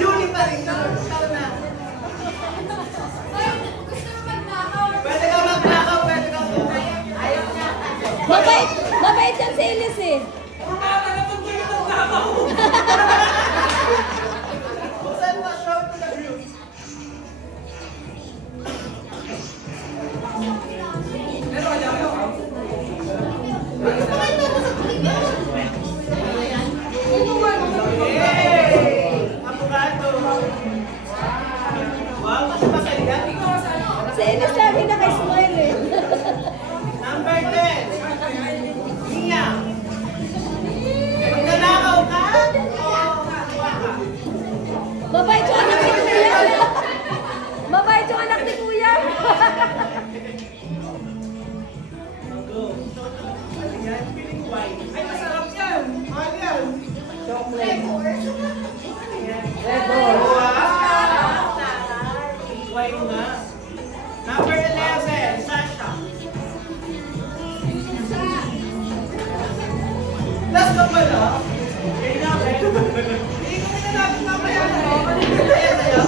Yuli pa rin. Ikaw na. Pwede ka magnakaw, pwede ka ayaw niya. Mabait yan si Elis eh. Buksan mo, show to the group. Si Elis lagi naka-smile eh. Number 10. Mia. Magnanakaw ka? Mabait yung anak ni Kuya. Mabait yung anak ni Kuya. Ay, masarap yan. Mahal yan. Chocolate. Wow! Wine nga. Number 11, Sasha. Last ka pala? Kaya namin. Hindi ko natin mamaya na. Kaya sa'yo?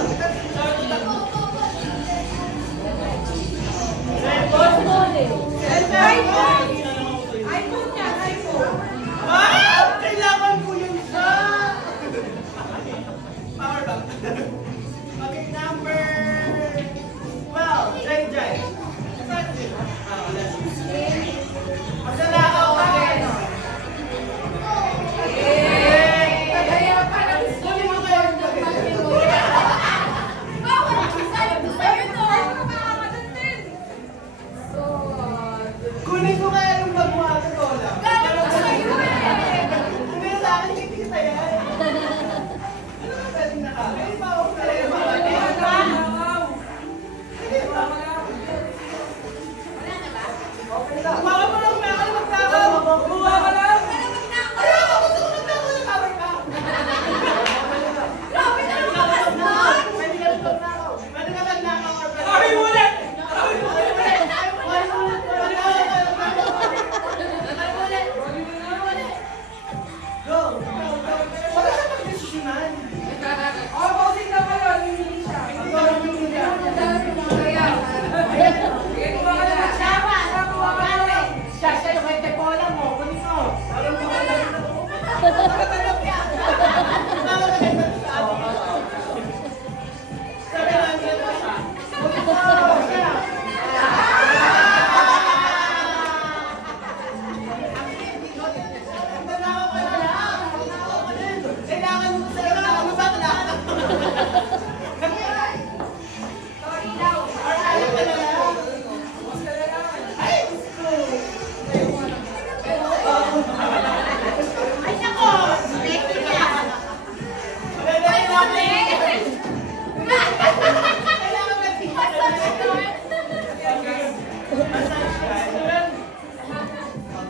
iPhone yan, iPhone. Ah! Kailangan ko yun sa... Power bank. Okay, number 12, Jai Jai. Saan sila? Wala. Magnanakaw ka. Kaya pala gusto mo kayo. Kunin ko kaya yung magmahal ko lang. Hindi sa akin, hindi kita yan. Ano ka pwedeng nakaka? Hindi pa ako pala yung mga Kumawa mo lang, kaya ka na magtakaw. Kumawa ka lang. Ayaw ako, gusto ko magtakaw ng power ka. Grabe ka lang makas doon. Pwede ka magnakaw. Pwede ka magnakaw. Ay, ulit! Ay, ulit! Go! Wala ka pag-desisyonan. Oo, pausing na pa yun. Hindi siya. Hindi siya.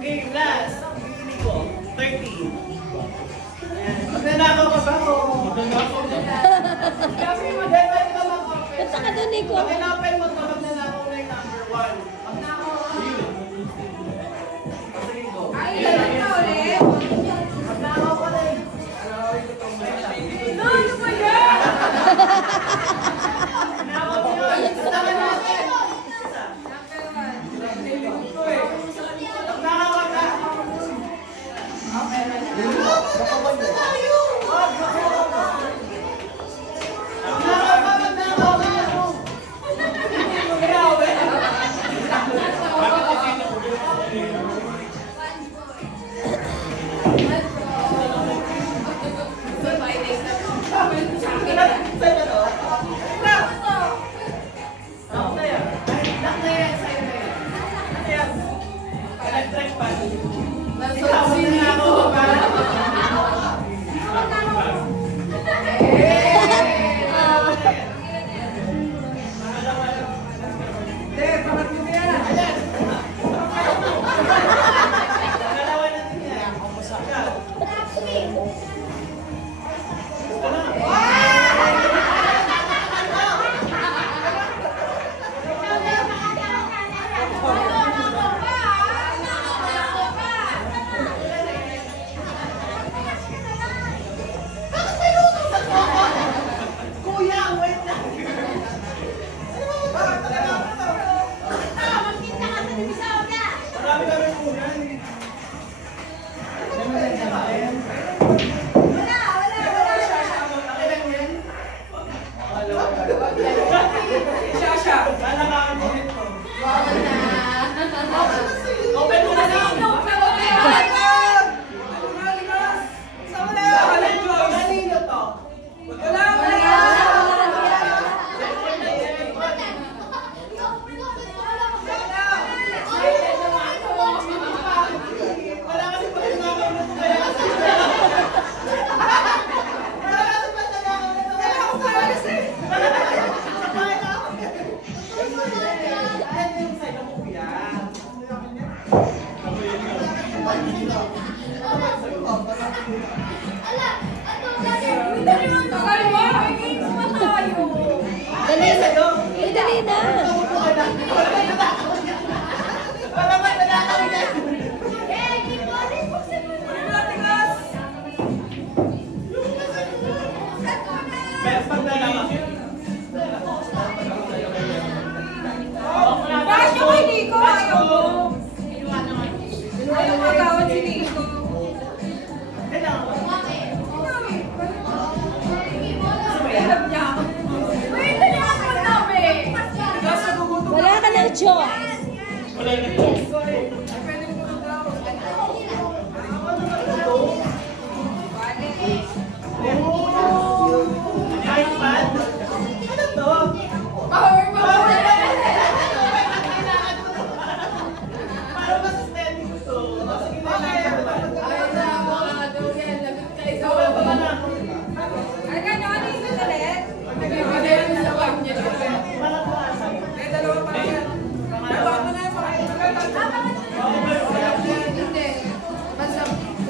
Okay, last. Pili ko. 30. Magnanakaw ka ba? Magnanakaw ka ba? Sabi mo, dahil pwede ka mag-open. Punta ka doon, Nico. Pag in-open mo ito, magnanakaw na yung number 1. Magnanakaw ka. Sige, go. Ay, na ulit. Magnanakaw ka na eh. No, ano ba yan? Magnanakaw mo yun. Sabi natin. Magnanakaw ka. Basta tayo. Dali na. Eh, dali na. Wala man, nanakaw na. Best pag nalaman. Bakit yung kay Nico? Ayaw mo. Ayaw mo agawad si Nico. Kailangan ba? Wala ka ng choice. Wala na choice. iPad? Ano to? Power mo. Para mas steady ko to. Sige na. Ay, gano'n ano yung ulit? Dalawa pa yan. Dalawa pa na yan.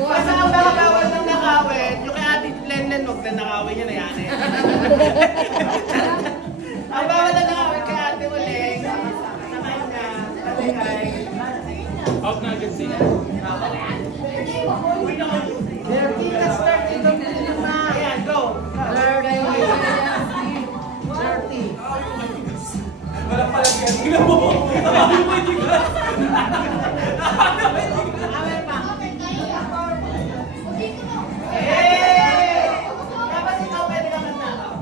Basta ang nakakawin ng nakawin, yung kay Ate Lenlen, huwag na nakawin yun na yan eh. Ang bawal na nakawin kay Ate Uling, sakay na, patay. Out na agad siya. Uy na kayo. 30 na start ito. Ayan, go. 30. Wala pala yan. Tingnan mo. Nakawin mo yung tiglas. Nakawin pa. Dapat ikaw pwede ka magnakaw.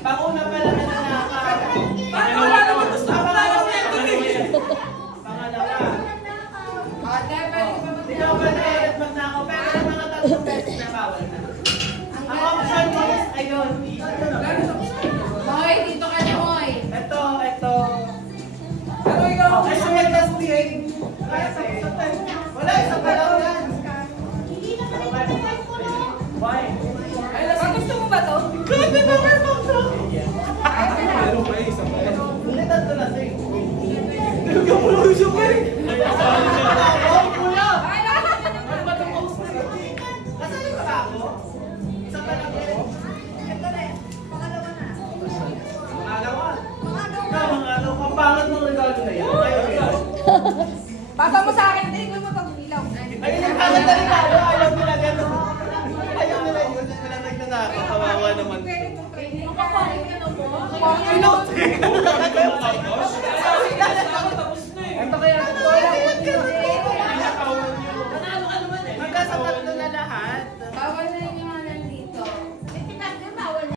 Panguna pa lang na nakakawin. Wala naman gusto ko na lang pangalawa. Ikaw ba na ulit magnakaw? Pero yung mga tatlong beses na bawal na. Ang option mo is ayun. Hoy, dito ka na, hoy. Ito. Pero ikaw, ay sunod na steering. Wala, isang palaw yan. Why? Gusto mo ba to? Grabe ba meron to? Ulitan to lang eh. Nagkapulo siya pa eh. Oo, kuya. Ano ba itong post na ito? Nasaan ba ako? Isang pa lang eh. Pangalawa. Pangalawa. Ang pangat ng regalo na yan. Baka mo sa akin, hindi mo pag-ilaw. Ayun yung pangat na regalo. Ayaw nila gano'n. Ayaw nila yun. Wala nagnanakaw. Kawawa naman. Makapalit ka na mo? Pinote!